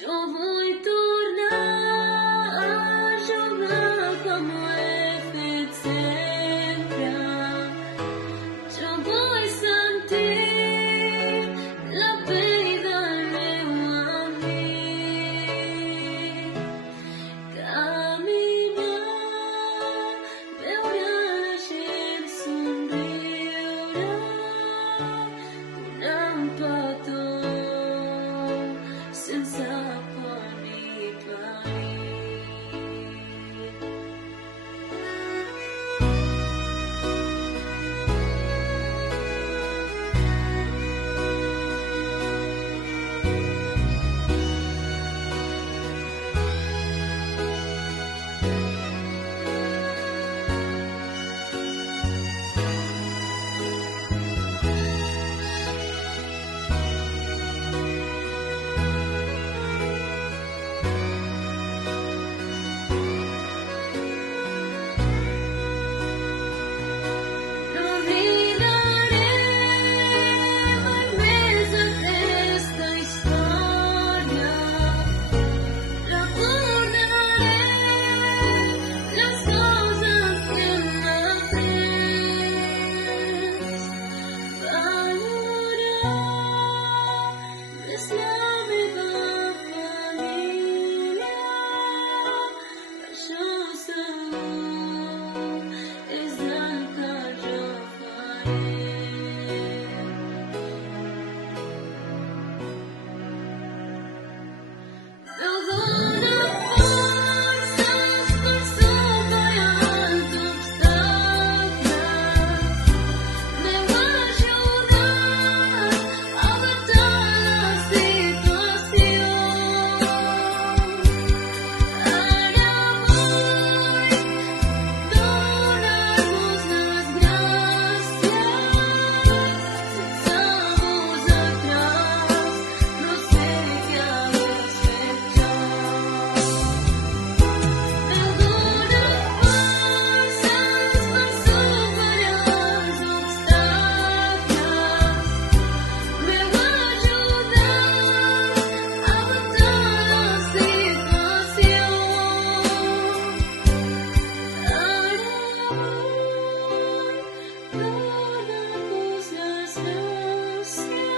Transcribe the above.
Jo vull tornar a jugar com ho he fet sempre. Jo vull sentir la pell del meu amic. Caminar, veure la gent somriure, donar un petó sense por ni perill. No oblidarem mai més aquesta història. Recordarem les coses que hem après. Valorar més la meva família. Això segur és el que jo faré. Déu dona forces per superar els obstacles. M'heu ajudat a adaptar la situació. Ara vull donar-vos les gràcies. Sense vosaltres no sé què hagués fet jo. Déu dona forces per superar els obstacles. M'heu ajudat a adaptar la situació. Ara vull donar-vos les gràcies.